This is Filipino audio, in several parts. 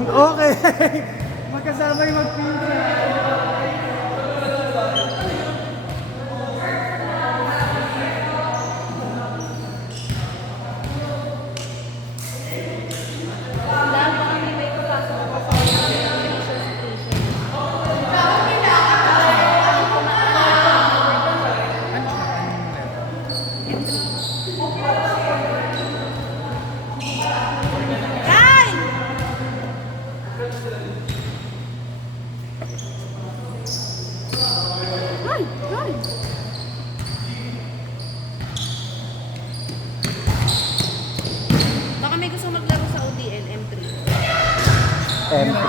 Okay. Magkasama yung mag-pinsan. Dahil baka may papasok ako sa initial situation. Kyle! Kyle! Kyle! Baka may gusto maglaro sa ODN M3. M3.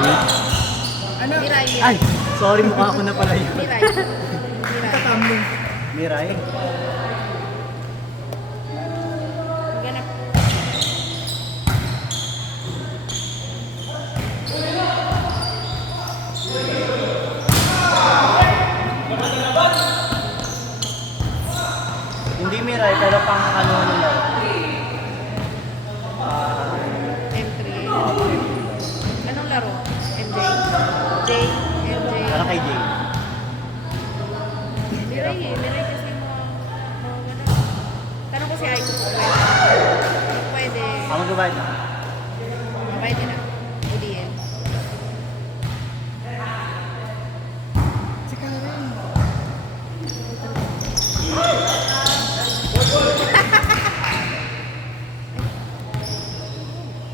Ano? Miray. Ay, sorry, mukha ko na pala yun. Miray. Miray. Katambling. Miray? Ganap. Hindi Miray, pero pang ano lang. M3. Anong laro? MJ? J? MJ? Para kay Jay. Miray eh. Miray kasi mo ano. Tanong ko si Aiko kung pwede. Ako magbabayad na. Pwede na. ODN. Si Karen.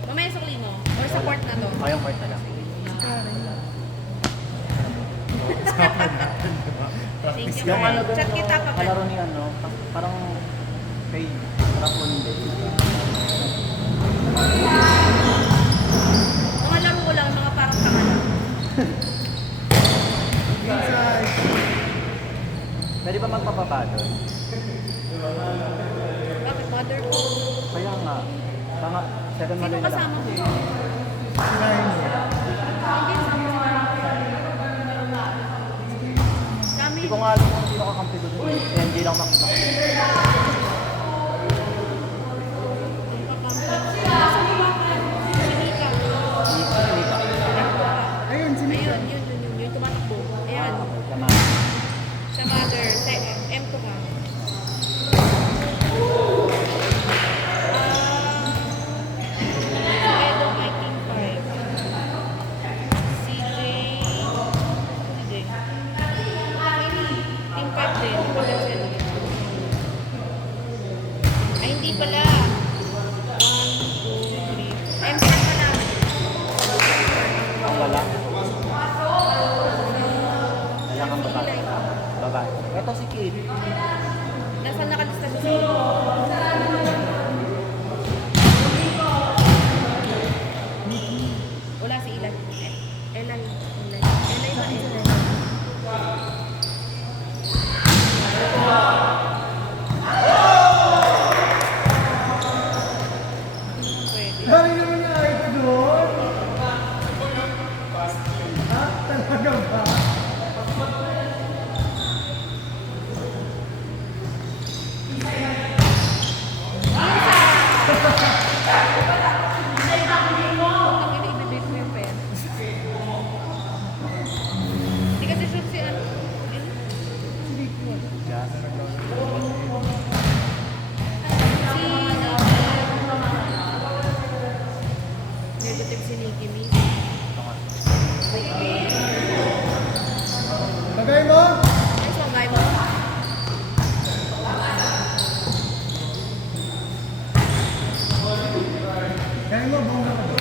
Mamaya sukli mo. Or support na to. Kayong part na lang. Thank you. Yung ano, Chat kita pa ba? kalaro ni ano, parang kay Rapon din. Mga laro ko lang, mga parang tanga lang. Pwede ba magpapaba doon? Bakit? Mother ko. Kaya nga. Tanga, second Sino mother na lang. kasama mo? Hindi, kasama si Mami. Kami. Hindi ko nga alam kung sino kakampi doon. Kaya hindi lang makita ko. Ayun, yun. Yung tumatakbo. Ayan. Tama. Sa mother. Sa M2 ka. Edo, my team 5. CJ. Team 5 din. Ay, hindi pala. 1, 2, 3. M4 pala. Ang wala. Wala kang babae. Babae. Ito si Kid. Nasaan nakalista siya sa wala si Ilan. Elan. Elay ba? Elan. Pwede. Dami naman yung ayos doon. Talaga ba? Ang ina ibibig mo yung pen. Hindi kasi sure si ano. Negative si Nikki Mi. Bagay mo? Ay, so guy mo. Gaya mo, bongga ka ba?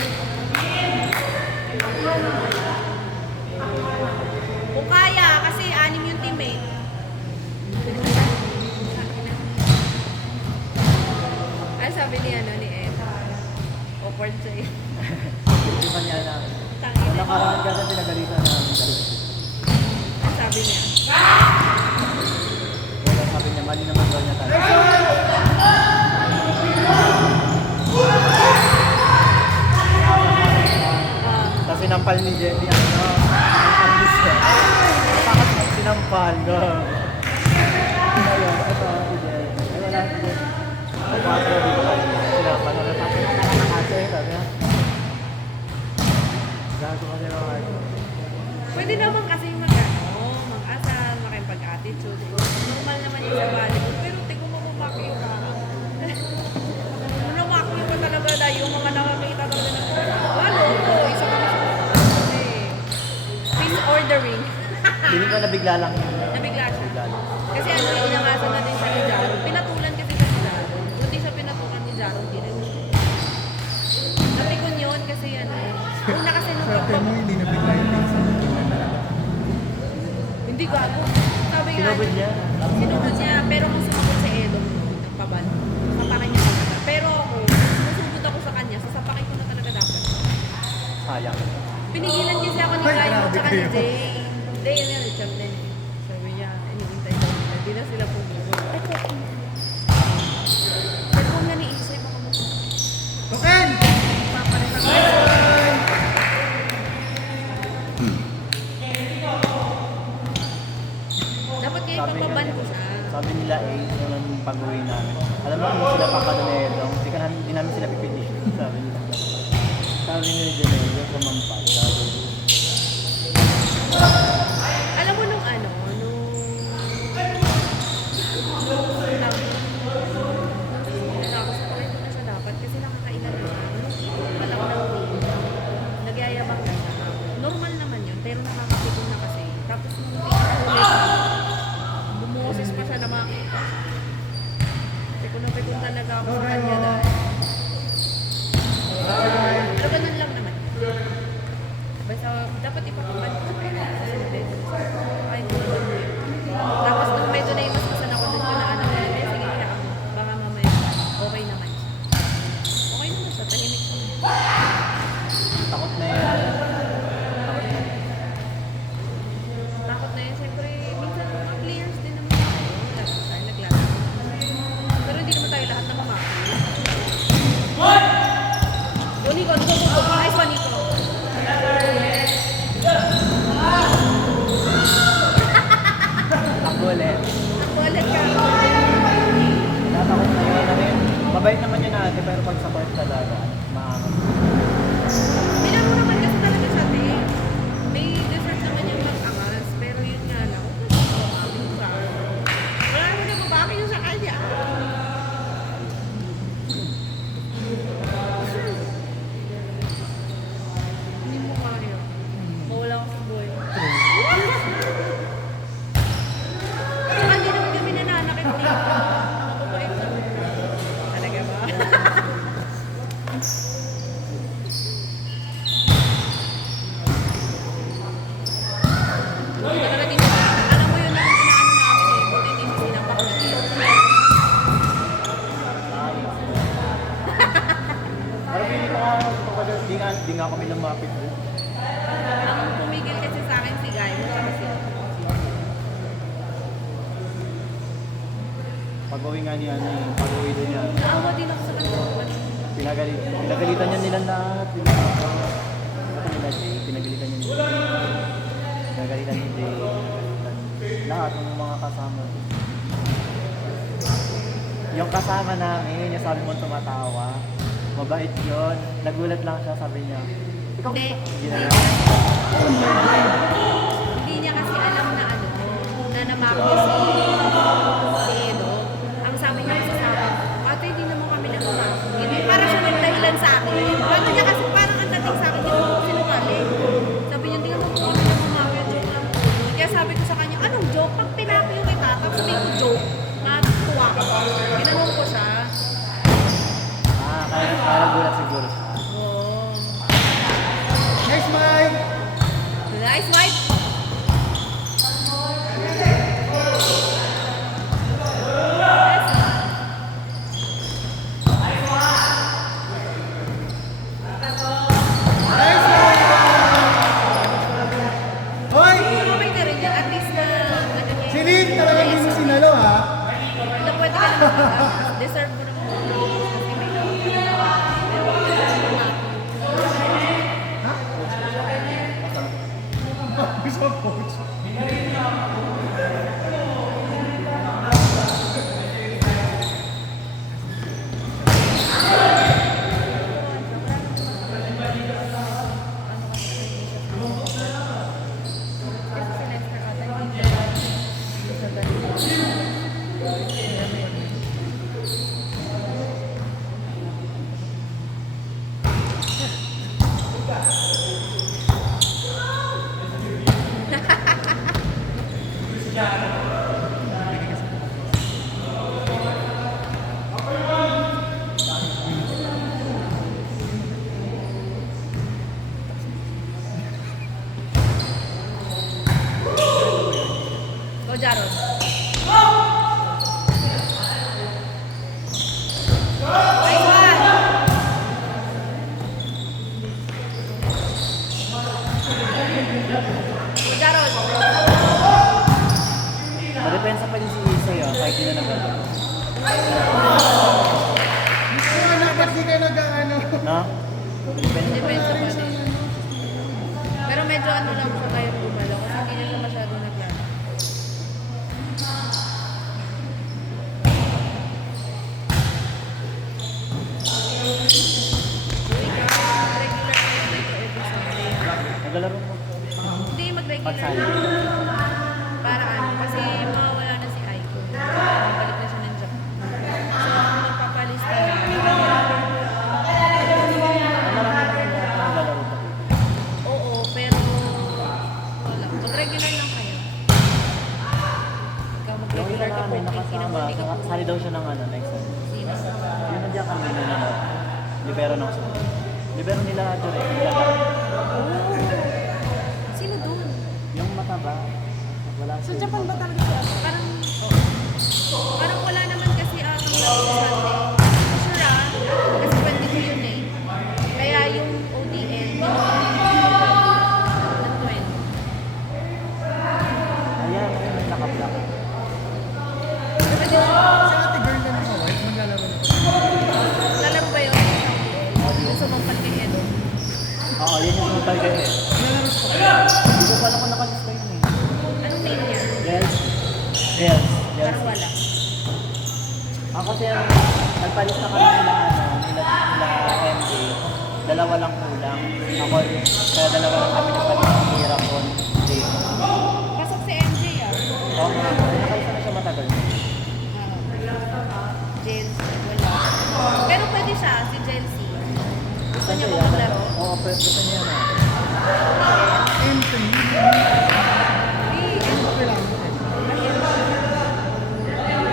Kung kaya, kasi anim yung team eh. Ay, sabi ni ano ni Ed. Awkward sa'yo. Hindi pa niya alam. Tangin Wala na. karaan kasi pinagalitan namin dalawa. Ang sabi niya. Wala sabi niya, mali naman daw niya talaga. Tapos sinampal ni Jenny, ano, sinampal ni Seth. Bakit mo sinampal? Go. Ayun, ito, si Jenny. Ay, wala si Jenny. Ay, bakit mo dito? Sinampal. Ano, tapos nakakase, sabi niya. Gago kasi mga art. Pwede naman kasi mag-asal, makipag-attitude. Normal naman yung sa volleyball. Pero tingnan mo makyo ka. Ano makyo ka talaga dahil yung mga nakakita talaga ng walo ko. Isa kami sa kasi peace ordering. Feeling ko nabigla lang yun. Nabigla siya. Nabigla lang. Kasi inangasan na din siya ni Jaro. Pinatulan kasi siya ni Jaro. Hindi siya pinatulan ni Jaro. Hindi rin siya. Napikon yun kasi una kasi nung Hindi nabigla yung pinsan. hindi gago. Sabi nga, Sinubod niya. sinubod niya, pero kung sumubod si Edo, nagpabal. Sapakan niya talaga. Pero ako, susubod ako sa kanya, sasapakin ko na talaga dapat. Sayang. Pinigilan kasi ako ni Ay, Guy at grabe saka ni kayo. Jay. Jay, yun yan, champ din. Sabi niya, inihintay daw nila. Hindi na sila pumulot. Ay, ko. Cellphone na ni Isay, baka mo. Token! Papalit ako. Dapat ngayon Sabi pagbaban niya, ko siya. sabi nila yung pag-uwi namin. Alam mo kung sila papadonero, hindi namin sila pipitish. Sabi nila. Sabi nila Janelo, kumampal. Sabi nila. Alam mo nung tapos pakit ko na siya dapat kasi nakakailan na siya. Malak na nagyayabang na siya. Normal naman yun, pero nakakapikon na kasi. Tapos nung bumoses pa siya na makita. Pikon na pikon talaga ako sa kanya dahil. Pero ganun lang naman. Basta dapat ipagpapan ko sa pera. Ay, tapos nung medyo naimasmasan ako dun ko na sige na ako. Baka mamaya okay naman siya. Okay naman siya, tahimik siya. Takot na yan. Takot na yan. Takot na yun, siyempre, minsan mga players din naman tayo. Laro tayo, naglaro. Pero hindi naman tayo lahat na mamaki. Nico, nice one, Nico. Takbo ulit. Takbo ulit ka. Natakot na yun. Ano yun? Mabait naman yun ate, pero pag sa court talaga, maangat. Tingnan mo naman kasi talaga siya, te. May deserve naman yung mag-angas, pero yun nga lang, wala naman yung babaki yung sa kanya. Hindi mo kaya. Mawala ko sa buhay. Saka hindi naman kami nananakit dito. Mababait naman. Talaga ba? Buti talaga din. Alam mo yun yung inaano namin eh. Buti hindi siya sinapak na yun. Pero hindi ko di nga kami lumapit doon. Ang pumigil kasi sa akin si Guy. Tsaka si Pag-uwi nga niya, pag-uwi din niya. naawa din ako sa kanila. Pinagalitan niya nila lahat. Nila Jay, pinagalitan niya nila. Pinagalitan ni Jay. Lahat ng mga kasama. Yung kasama namin, yung sabi mo tumatawa. Mabait yun. Nagulat lang siya, sabi niya. Ikaw, Hindi. hindi na Hindi niya kasi alam na na namako si Edo. Ang sabi niya kasi sa akin, ate, hindi naman kami nagmamako. Hindi, parang siya nagdahilan sa akin. Gano'n niya kasi parang ang dating sa akin, hindi mo sinungaling. Sabi niya, hindi naman po kami nagmamako. Joke lang po. Kaya sabi ko sa kanya, anong joke? Pag pinapyo kita, tapos sabihin ko joke, natutuwa ka. Ginanong ko siya. kaya nagulat siguro siya. Oo. Nice, Mike! Nice, Mike! Hoy! Okay na rin yan. At least na, niya. Silid! Talaga hindi mo sinalo, ha? Na pwede ka naman mag-angas. Deserve mo naman mag-angas kasi may naman. Pero wag ka naman mag-angas. Ha? Jaron. Nice one! O Jaron. Madepensa pa din si Isay, kahit di na nagagano. Gusto nga na, ba't di kayo nag-ano? No? Madepensa pa Depensa pa din. din. Pero medyo ano lang siya kayo gumalaw kasi hindi niya siya masyadong naglaro. Uy, regular na dito every Sunday. Naglalaro mo. Hindi mag-regular. Pagsali. Para ano, kasi mawawala na si Aiko. Balik na siya ng Japan. So, ako magpapalista na. Naglalaro pa. Oo, pero wala. Mag-regular lang kayo. Ikaw Yung mag-regular isa ka namin kung nakasama, hindi ka sali daw siya ng next time. Sino? Yun nandiyan kami na libero ng school. Libero nila ito rin. Nila Sino doon? yung mataba. Wala Sa Japan ba talaga siya? Parang wala naman kasi atang laro sa Sunday. Sure kasi pwede ko yun eh. Kaya yung ODL, ng 20. Ayan, may naka-block. Pwede Si ate girl na ng wife, maglalaro na. lalaro ba yun sa ODL? Yung sumampal kay Edo. Oo, yun yung sumatay kayo eh. Maglalaro pa. Hindi ko pala kung nakalista yun eh. Anong name niya? Yes. Yes. Yes. Parang wala. Ako kasi nagpalis na kami nila MJ. Dalawa lang kulang. Ako, kaya dalawa lang kami nagpalis ng hirap on day. Pasok si MJ ah. Oo nga, nakalista na siya matagal. Chelsea, wala. Pero pwede siya, si Chelsea. Gusto niya ba maglaro? Oo, pero gusto niya na. Anthony. Hindi, Okay lang.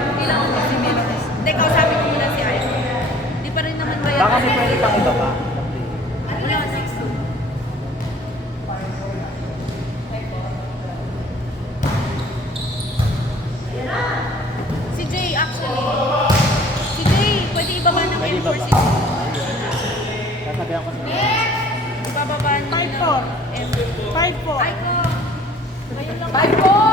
Hindi lang ako kasi meron. Hindi, kausapin ko muna si Ayo. Hindi pa rin naman ba yan? Baka may pwede pang iba pa. Ano yan? 6-2. Si Jay, actually. Si Jay, pwede ibaba ng Pwede M4 ibaba. si Jay. Sasabihan ko sa Ibababa niya ng 5-4. M4. 5-4. Ay ko. Ngayon lang. 5-4.